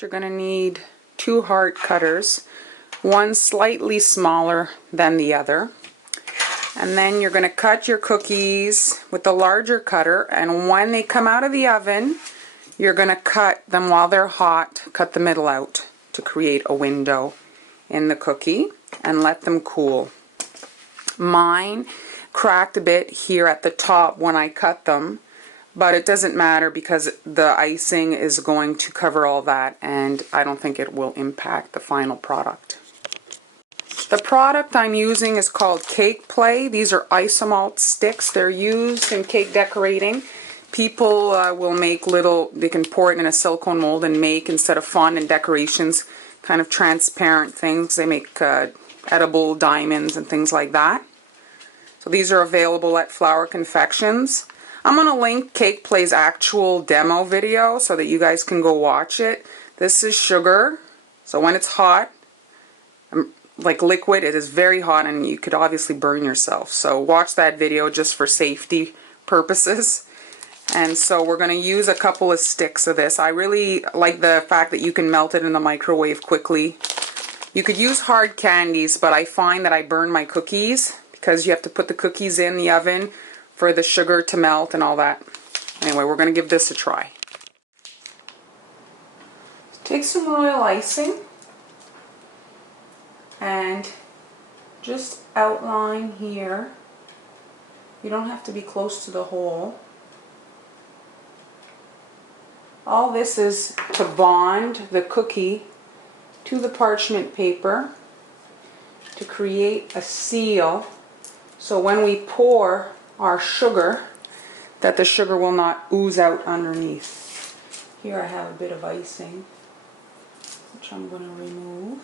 You're going to need 2 heart cutters, one slightly smaller than the other. And then you're going to cut your cookies with the larger cutter, and when they come out of the oven, you're going to cut them while they're hot, cut the middle out to create a window in the cookie and let them cool. Mine cracked a bit here at the top when I cut them, but it doesn't matter because the icing is going to cover all that, and I don't think it will impact the final product. The product I'm using is called Cake Play. These are isomalt sticks. They're used in cake decorating. People will make little, they can pour it in a silicone mold and make, instead of fondant decorations, kind of transparent things. They make edible diamonds and things like that. So these are available at Flour Confections. I'm going to link Cake Play's actual demo video so that you guys can go watch it. This is sugar, so when it's hot, like liquid, it is very hot and you could obviously burn yourself. So watch that video just for safety purposes. And so we're going to use a couple of sticks of this. I really like the fact that you can melt it in the microwave quickly. You could use hard candies, but I find that I burn my cookies because you have to put the cookies in the oven for the sugar to melt and all that. Anyway, we're going to give this a try. Take some royal icing and just outline here. You don't have to be close to the hole. All this is to bond the cookie to the parchment paper to create a seal, so when we pour our sugar, that the sugar will not ooze out underneath. Here I have a bit of icing, which I'm going to remove.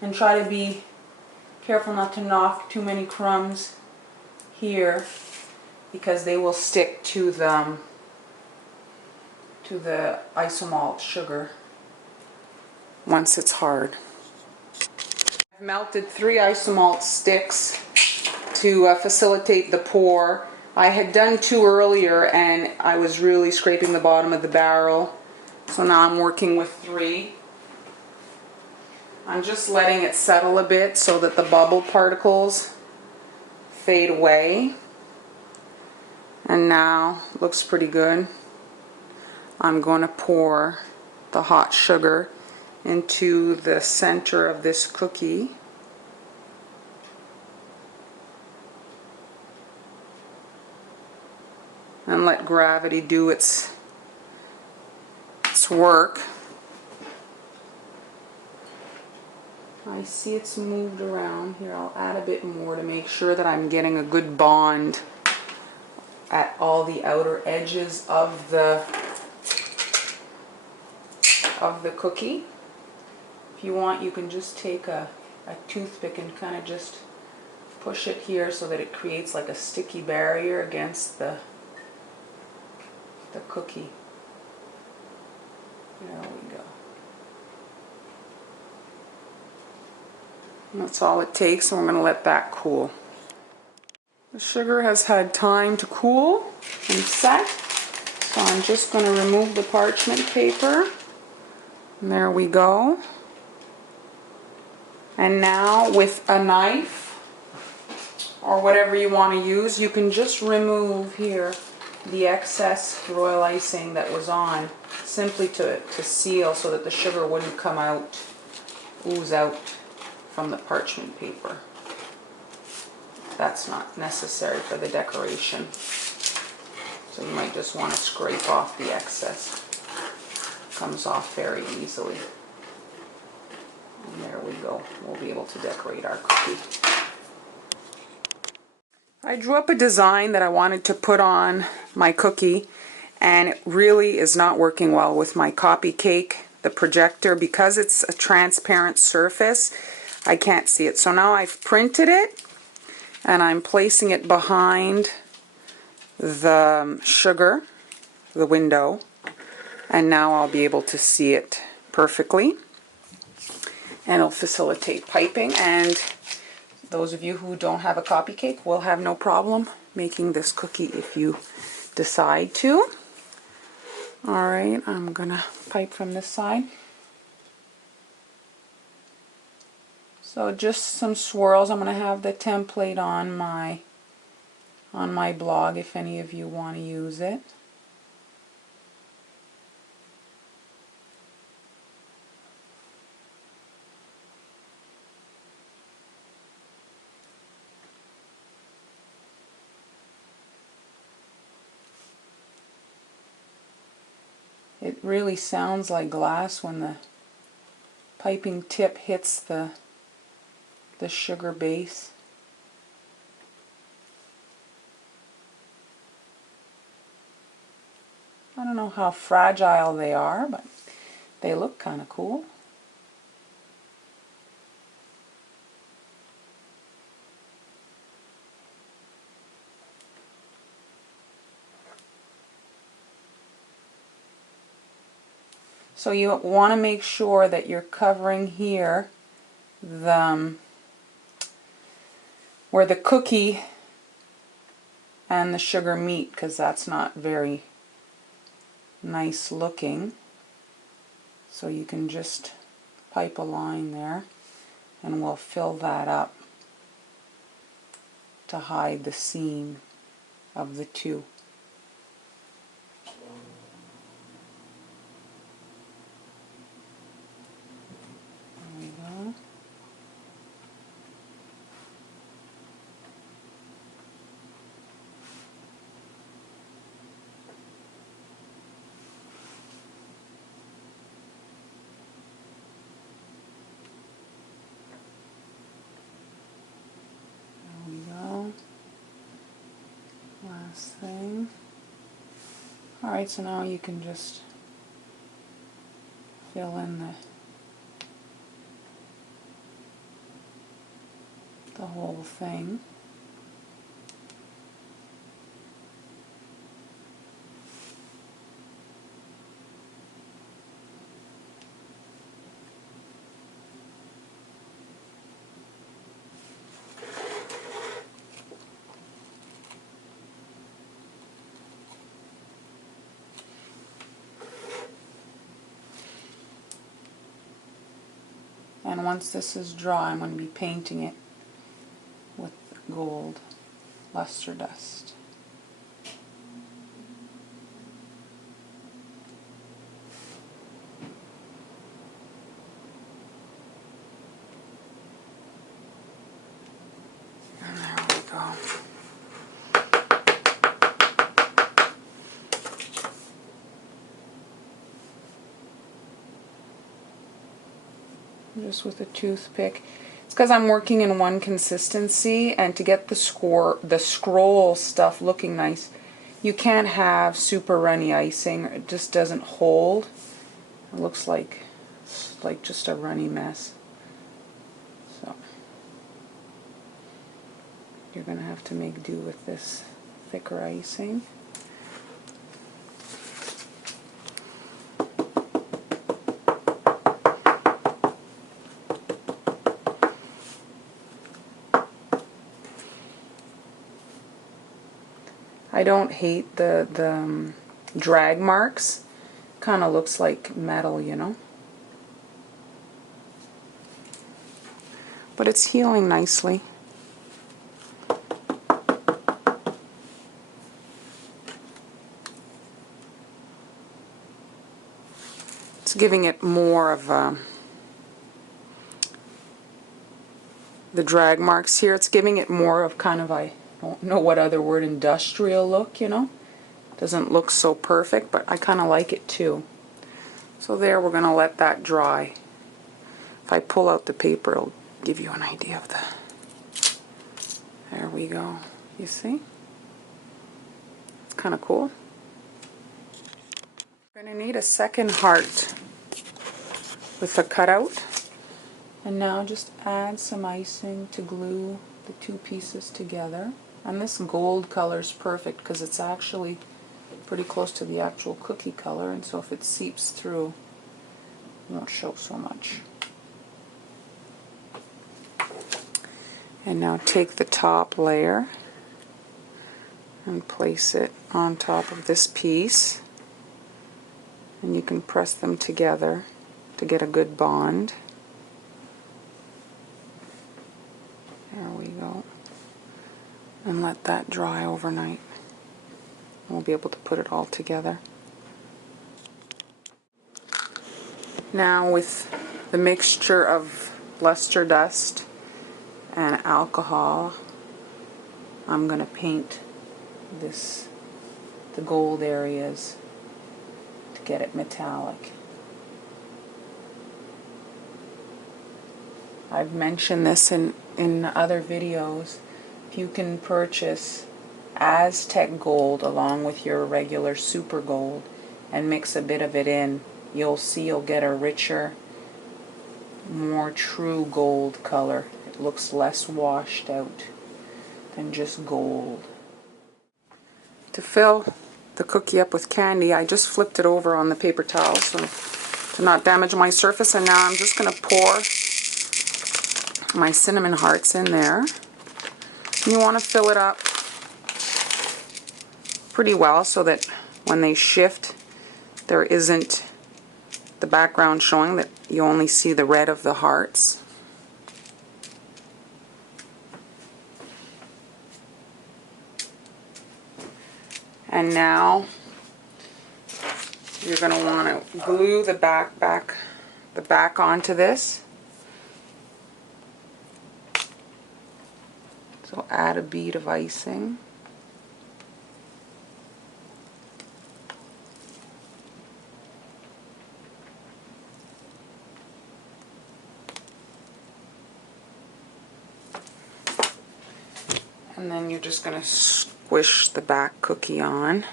And try to be careful not to knock too many crumbs here, because they will stick to the isomalt sugar once it's hard. I've melted 3 isomalt sticks to facilitate the pour. I had done 2 earlier and I was really scraping the bottom of the barrel, so now I'm working with 3. I'm just letting it settle a bit so that the bubble particles fade away. And now, looks pretty good. I'm going to pour the hot sugar into the center of this cookie. And let gravity do its work. I see it's moved around. Here, I'll add a bit more to make sure that I'm getting a good bond at all the outer edges of the cookie. If you want, you can just take a toothpick and kind of just push it here so that it creates like a sticky barrier against the cookie. There we go. And that's all it takes, and we're going to let that cool. The sugar has had time to cool and set, so I'm just going to remove the parchment paper. And there we go. And now with a knife or whatever you want to use, you can just remove here the excess royal icing that was on, simply to seal so that the sugar wouldn't come out, ooze out from the parchment paper. That's not necessary for the decoration, so you might just want to scrape off the excess. Comes off very easily. And there we go. We'll be able to decorate our cookie. I drew up a design that I wanted to put on my cookie, and it really is not working well with my copy cake, the projector, because it's a transparent surface. I can't see it. So now I've printed it, and I'm placing it behind the sugar, the window, and now I'll be able to see it perfectly, and it'll facilitate piping. And those of you who don't have a copy cake will have no problem making this cookie if you decide to. Alright, I'm gonna pipe from this side. So just some swirls. I'm gonna have the template on my blog if any of you want to use it. It really sounds like glass when the piping tip hits the sugar base. I don't know how fragile they are, but they look kind of cool. So you want to make sure that you're covering here the where the cookie and the sugar meet, because that's not very nice looking. So you can just pipe a line there and we'll fill that up to hide the seam of the two. There we go. There we go. Last thing. Alright, so now you can just fill in the whole thing. And once this is dry, I'm going to be painting it with gold luster dust. And there we go. Just with a toothpick. It's because I'm working in one consistency, and to get the scroll stuff looking nice, you can't have super runny icing. It just doesn't hold. It looks like just a runny mess. So you're going to have to make do with this thicker icing. I don't hate the drag marks. Kind of looks like metal, you know. But it's healing nicely. It's giving it more of the drag marks here. It's giving it more of kind of, I don't know what other word, industrial look, you know. Doesn't look so perfect, but I kind of like it too. So there, we're going to let that dry. If I pull out the paper, it'll give you an idea of the... There we go. You see? It's kind of cool. We're going to need a second heart with a cutout. And now just add some icing to glue the two pieces together. And this gold color is perfect because it's actually pretty close to the actual cookie color, and so if it seeps through, it won't show so much. And now take the top layer and place it on top of this piece. And you can press them together to get a good bond. There we go. And let that dry overnight. We'll be able to put it all together. Now with the mixture of luster dust and alcohol, I'm going to paint the gold areas to get it metallic. I've mentioned this in other videos. If you can purchase Aztec gold along with your regular super gold and mix a bit of it in, you'll see you'll get a richer, more true gold color. It looks less washed out than just gold. To fill the cookie up with candy, I just flipped it over on the paper towel so to not damage my surface, and now I'm just going to pour my cinnamon hearts in there. You want to fill it up pretty well so that when they shift there isn't the background showing, that you only see the red of the hearts. And now you're going to want to glue the back onto this. So add a bead of icing. And then you're just going to squish the back cookie on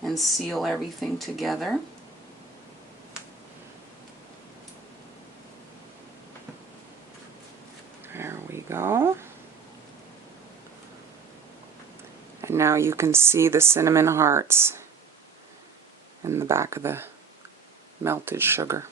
and seal everything together. There we go. And now you can see the cinnamon hearts in the back of the melted sugar.